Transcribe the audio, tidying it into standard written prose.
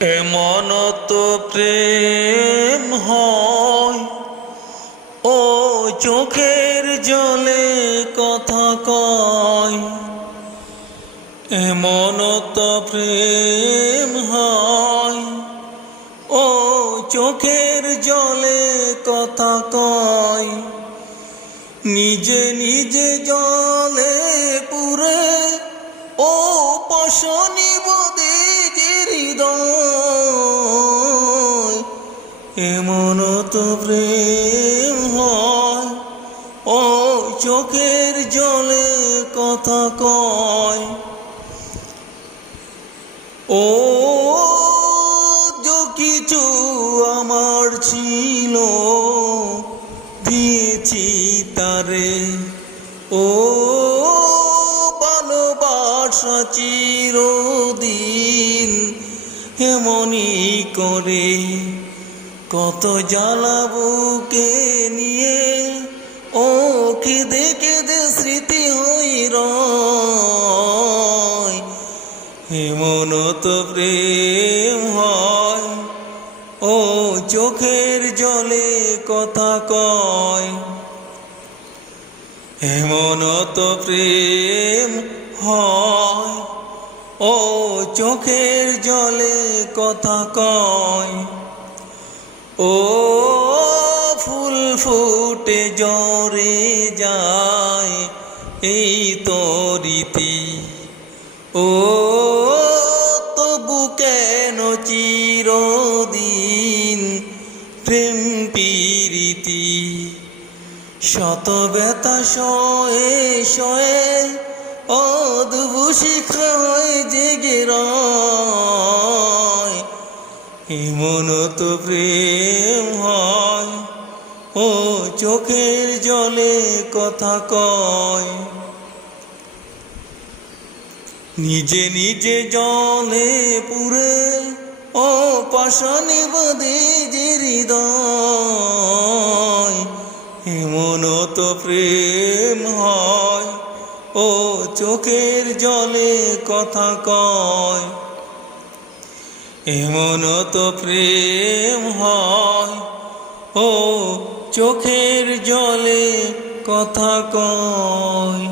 এমন তো প্রেম হয়, ও চোখের জলে কথা কয়। এমন তো প্রেম হয়, ও চোখের জলে কথা কয়। নিজে নিজে জলে পুরে ও পাশানি বদে হৃদয়। এমন তো প্রেম হয়, ও চোখের জলে কথা কয়। ও যে কিছু আমার ছিল দিয়েছি তারে, ও ভালোবাসা চিরদিন এমনি করে। কত জ্বালা বুকে নিয়ে ও কেঁদে কেঁদে স্মৃতি হইর। এমন তো প্রেম হয়, ও চোখের জলে কথা কয়। এমন তো প্রেম হয়, ও চোখের জলে কথা কয়। ও ফুল ফুটে ঝরে যায় এই তো রীতি, ও তবু কেন চিরদিন প্রেম প্রীতি। শত ব্যথা সয়ে সয়ে অদ্ভু শিখা হয় জেগে রয়। এমন তো প্রেম হয়, ও চোখের জলে কথা কয়। নিজে নিজে জলে পুরে ও পাশানি বাঁধে যে হৃদয়। এমন তো প্রেম হয়, ও চোখের জলে কথা কয়। এমন তো প্রেম হয়, ও চোখের জলে কথা কয়।